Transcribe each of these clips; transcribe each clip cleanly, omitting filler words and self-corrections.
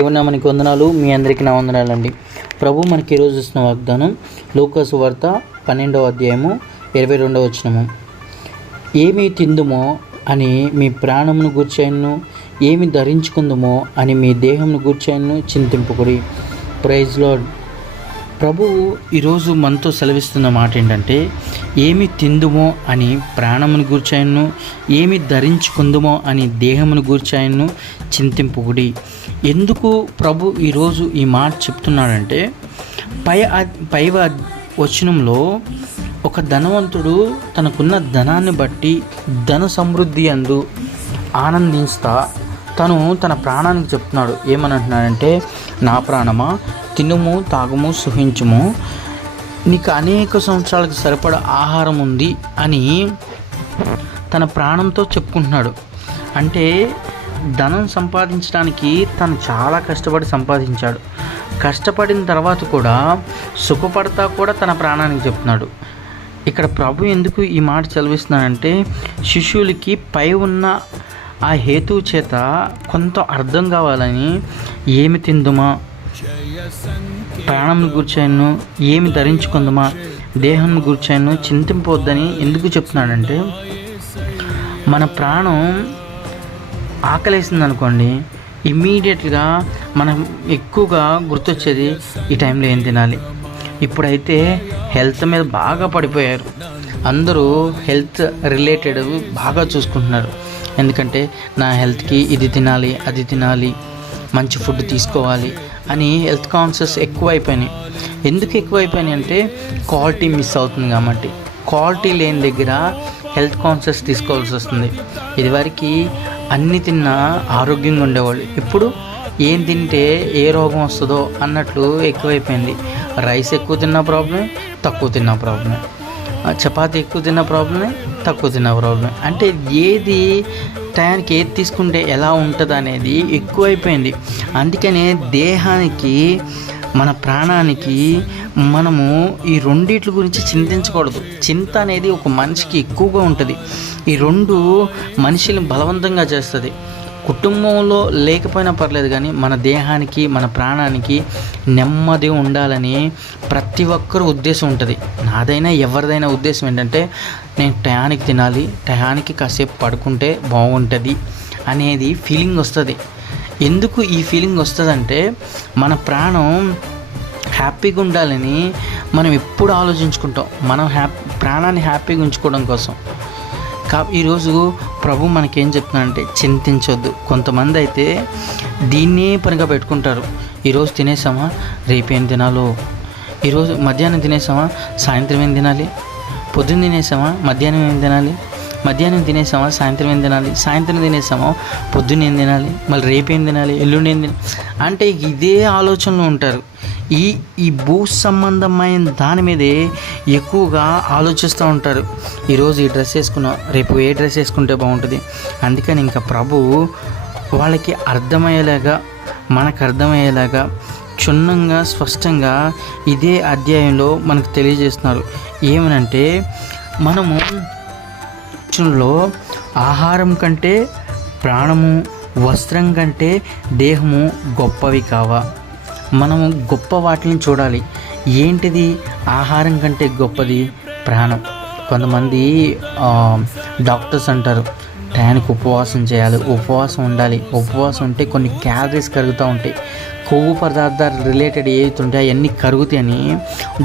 దేవునామానికి వందనాలు. మీ అందరికీ నా వందనాలండి. ప్రభు మనకి ఈరోజు ఇస్తున్న వాగ్దానం లూకా సువార్త 12వ అధ్యాయము 22వ వచనము. ఏమి తిందుమో అని మీ ప్రాణమును గూర్చైను, ఏమి ధరించుకుందుమో అని మీ దేహమును గూర్చైను చింతింపుకుడి. Praise lord. ప్రభువు ఈరోజు మనతో సెలవిస్తున్న మాట ఏంటంటే, ఏమి తిందుమో అని ప్రాణమును గూర్చాయను, ఏమి ధరించుకుందుమో అని దేహమును గూర్చాయను చింతింపుకుడి. ఎందుకు ప్రభు ఈరోజు ఈ మాట చెప్తున్నాడంటే, పై వచనంలో ఒక ధనవంతుడు తనకున్న ధనాన్ని బట్టి ధన సమృద్ధి అందు ఆనందిస్తా తన ప్రాణానికి చెప్తున్నాడు. ఏమని అంటున్నాడంటే, నా ప్రాణమా తినుము, తాగుము, సుఖించుము, నీకు అనేక సంవత్సరాలకు సరిపడ ఆహారం ఉంది అని తన ప్రాణంతో చెప్పుకుంటున్నాడు. అంటే ధనం సంపాదించడానికి తను చాలా కష్టపడి సంపాదించాడు. కష్టపడిన తర్వాత కూడా సుఖపడతా కూడా తన ప్రాణానికి చెప్తున్నాడు. ఇక్కడ ప్రభు ఎందుకు ఈ మాట చదివిస్తున్నాడంటే, శిష్యులకి పై ఉన్న ఆ హేతువు చేత కొంత అర్థం కావాలని, ఏమి తిందుమా, ప్రాణం గూర్చాను, ఏమి ధరించుకుందామా, దేహం గూర్చాను చింతింపవద్దని ఎందుకు చెప్తున్నాడంటే, మన ప్రాణం ఆకలేసింది అనుకోండి, ఇమ్మీడియట్గా మనం ఎక్కువగా గుర్తొచ్చేది ఈ టైంలో ఏం తినాలి. ఇప్పుడైతే హెల్త్ మీద బాగా పడిపోయారు. అందరూ హెల్త్ రిలేటెడ్ బాగా చూసుకుంటున్నారు. ఎందుకంటే నా హెల్త్కి ఇది తినాలి, అది తినాలి, మంచి ఫుడ్ తీసుకోవాలి అని హెల్త్ కాన్షియస్ ఎక్కువైపోయినాయి. ఎందుకు ఎక్కువైపోయినాయి అంటే, క్వాలిటీ మిస్ అవుతుంది కాబట్టి. క్వాలిటీ లేని దగ్గర హెల్త్ కాన్షియస్ తీసుకోవాల్సి వస్తుంది. ఇదివరకు అన్ని తిన్నా ఆరోగ్యంగా ఉండేవాళ్ళు. ఇప్పుడు ఏం తింటే ఏ రోగం వస్తుందో అన్నట్లు ఎక్కువైపోయింది. రైస్ ఎక్కువ తిన్న ప్రాబ్లమే, తక్కువ తిన్న ప్రాబ్లమే. చపాతీ ఎక్కువ తిన్న ప్రాబ్లమే, తక్కువ తిన్న ప్రాబ్లమే. అంటే ఏది టయానికి ఏది తీసుకుంటే ఎలా ఉంటుంది అనేది ఎక్కువైపోయింది. అందుకనే దేహానికి, మన ప్రాణానికి మనము ఈ రెండిట్ల గురించి చింతించకూడదు. చింత అనేది ఒక మనిషికి ఎక్కువగా ఉంటుంది. ఈ రెండు మనిషిని బలవంతంగా చేస్తుంది. కుటుంబంలో లేకపోయినా పర్లేదు, కానీ మన దేహానికి, మన ప్రాణానికి నెమ్మది ఉండాలని ప్రతి ఒక్కరు ఉద్దేశం ఉంటుంది. నాదైనా ఎవరిదైనా ఉద్దేశం ఏంటంటే, నేను టయానికి తినాలి, టయానికి కాసేపు పడుకుంటే బాగుంటుంది అనేది ఫీలింగ్ వస్తుంది. ఎందుకు ఈ ఫీలింగ్ వస్తుందంటే, మన ప్రాణం హ్యాపీగా ఉండాలని మనం ఎప్పుడు ఆలోచించుకుంటాం. మనం ప్రాణాన్ని హ్యాపీగా ఉంచుకోవడం కోసం. ఈరోజు ప్రభు మనకేం చెప్తున్నాడంటే, చింతించొద్దు. కొంతమంది అయితే దీన్నే పనిగా పెట్టుకుంటారు. ఈరోజు తినేసామా, రేపేం తినాలో, ఈరోజు మధ్యాహ్నం తినేసామా, సాయంత్రం ఏం తినాలి, పొద్దున్న తినేసామా, మధ్యాహ్నం ఏం తినాలి, మధ్యాహ్నం తినేసామా, సాయంత్రం ఏం తినాలి, సాయంత్రం తినేసామా, పొద్దున్న ఏం తినాలి, మళ్ళీ రేపేం తినాలి, ఎల్లుండి ఏం తినాలి అంటే ఇదే ఆలోచనలో ఉంటారు. ఈ భూ సంబంధమైన దాని మీదే ఎక్కువగా ఆలోచిస్తూ ఉంటారు. ఈరోజు ఈ డ్రెస్ వేసుకున్నాం, రేపు ఏ డ్రెస్ వేసుకుంటే బాగుంటుంది. అందుకని ఇంకా ప్రభువు వాళ్ళకి అర్థమయ్యేలాగా, మనకు అర్థమయ్యేలాగా క్షుణ్ణంగా, స్పష్టంగా ఇదే అధ్యాయంలో మనకు తెలియజేస్తున్నారు. ఏమనంటే, మనము ఆహారం కంటే ప్రాణము, వస్త్రం కంటే దేహము గొప్పవి కావా. మనము గొప్ప వాటిని చూడాలి. ఏంటిది ఆహారం కంటే గొప్పది? ప్రాణం. కొంతమంది డాక్టర్స్ అంటారు, టయానికి ఉపవాసం చేయాలి, ఉపవాసం ఉండాలి, ఉపవాసం ఉంటే కొన్ని క్యాలరీస్ కరుగుతూ ఉంటాయి, కొవ్వు పదార్థాలు రిలేటెడ్ ఏవి ఉంటాయి అవన్నీ కరుగుతాయని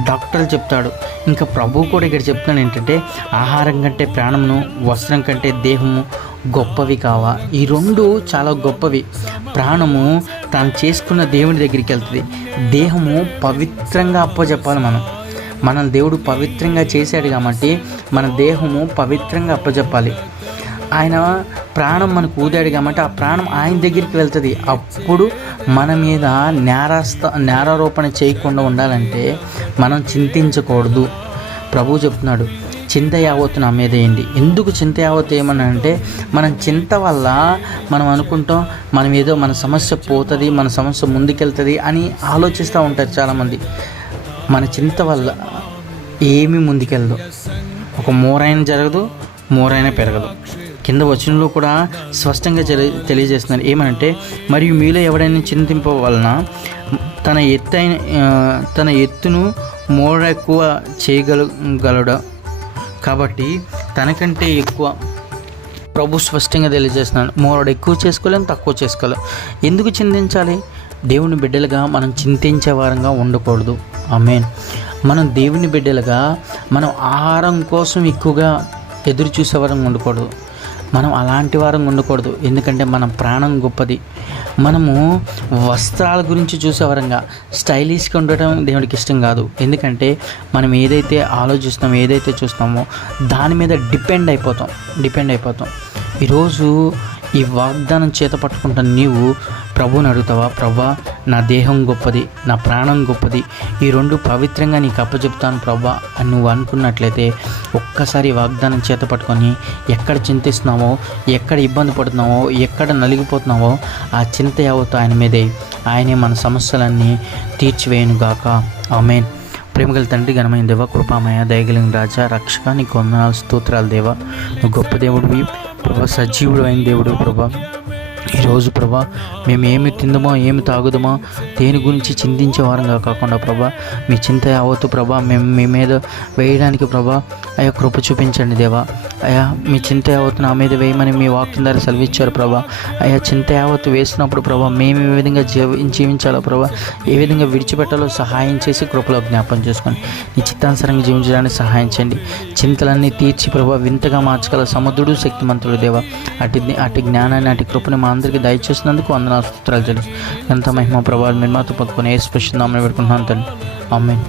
డాక్టర్లు చెప్తాడు. ఇంకా ప్రభు కూడా ఇక్కడ చెప్తున్నాడు ఏంటంటే, ఆహారం కంటే ప్రాణమును, వస్త్రం కంటే దేహము గొప్పవి కావా. ఈ రెండు చాలా గొప్పవి. ప్రాణము తాను చేసుకున్న దేవుని దగ్గరికి వెళ్తుంది. దేహము పవిత్రంగా అప్పచెప్పాలి. మన దేవుడు పవిత్రంగా చేశాడు కాబట్టి మన దేహము పవిత్రంగా అప్పచెప్పాలి. ఆయన ప్రాణం మనకు ఊదాడు కాబట్టి ఆ ప్రాణం ఆయన దగ్గరికి వెళ్తుంది. అప్పుడు మన మీద నేరారోపణ చేయకుండా ఉండాలంటే మనం చింతించకూడదు. ప్రభు చెప్తున్నాడు, చింత యావత్తు నా మీద వేయండి. ఎందుకు చింత యావత్తు ఏమన్నా అంటే, మనం చింత వల్ల మనం అనుకుంటాం మనం ఏదో మన సమస్య పోతుంది, మన సమస్య ముందుకెళ్తుంది అని ఆలోచిస్తూ ఉంటారు చాలామంది. మన చింత వల్ల ఏమీ ముందుకెళ్ళదు. ఒక మోరైన జరగదు, మోరైన పెరగదు. కింద వచనంలో కూడా స్పష్టంగా తెలియజేస్తున్నారు. ఏమనంటే, మరియు మీలో ఎవడైనా చింతింపవలన తన ఎత్తును మోడెక్కువ చేయగలగలడా? కాబట్టి తనకంటే ఎక్కువ ప్రభు స్పష్టంగా తెలియజేస్తున్నాడు. మోరడు ఎక్కువ చేసుకోలేము, తక్కువ చేసుకోలేము. ఎందుకు చింతించాలి? దేవుని బిడ్డలుగా మనం చింతించే వారంగా ఉండకూడదు. ఆమేన్. మనం దేవుని బిడ్డలుగా మనం ఆహారం కోసం ఎక్కువగా ఎదురు చూసే వారంగా ఉండకూడదు. మనం అలాంటి వారంగా ఉండకూడదు. ఎందుకంటే మన ప్రాణం గొప్పది. మనము వస్త్రాల గురించి చూసేవారంగా స్టైలిష్గా ఉండటం దేవుడికి ఇష్టం కాదు. ఎందుకంటే మనం ఏదైతే ఆలోచిస్తామో, ఏదైతే చూస్తామో దాని మీద డిపెండ్ అయిపోతాం. ఈరోజు ఈ వాగ్దానం చేత పట్టుకుంటున్న నీవు ప్రభువుని అడుగుతావా? ప్రభా, నా దేహం గొప్పది, నా ప్రాణం గొప్పది, ఈ రెండు పవిత్రంగా నీకు అప్పచెప్తాను ప్రభా అని నువ్వు అనుకున్నట్లయితే ఒక్కసారి వాగ్దానం చేత పట్టుకొని ఎక్కడ చింతిస్తున్నావో, ఎక్కడ ఇబ్బంది పడుతున్నావో, ఎక్కడ నలిగిపోతున్నావో ఆ చింత యావత్తు ఆయన మీదే. ఆయనే మన సమస్యలన్నీ తీర్చివేయను గాక. ఆమేన్. ప్రేమగల తండ్రి, ఘనమైన దేవ, కృపామయ, దయగలిగిన రాజా, రక్షక, నీకు వందనాలు, స్తోత్రాలు దేవా. నువ్వు గొప్ప దేవుడివి ప్రభా, సజీవుడు అయిన దేవుడు ప్రభా. ఈరోజు ప్రభా మేము ఏమి తిందమో, ఏమి తాగుదమో దేని గురించి చింతించే వారంగా కాకుండా ప్రభా మీ చింత యావత్తు ప్రభా మేము మీ మీద వేయడానికి ప్రభా అయ్యా కృప చూపించండి దేవా. అయ్యా మీ చింత యావత్తు నా మీద వేయమని మీ వాక్యం ద్వారా సెలవిచ్చారు ప్రభా. అయ్యా చింత యావత్తు వేసినప్పుడు ప్రభా మేము ఏ విధంగా జీవించాలో ప్రభా, ఏ విధంగా విడిచిపెట్టాలో సహాయం చేసి కృపలో జ్ఞాపం చేసుకొని నీ చిత్తానుసారంగా జీవించడానికి సహాయం చేయండి. చింతలన్నీ తీర్చి ప్రభా వింతగా మార్చగల సముద్రుడు, శక్తిమంతుడు దేవా. అటు జ్ఞానాన్ని, అటు కృపని మా అందరికీ దయచేసినందుకు వందనాలు, స్తోత్రాలు చెల్లిస్తాను. ఎంత మహిమ ప్రభావాలు మీరు మాతో పొందుకొని ఏ స్పెషల్ నామని పెట్టుకుంటున్నాను తండ్రి. ఆమేన్.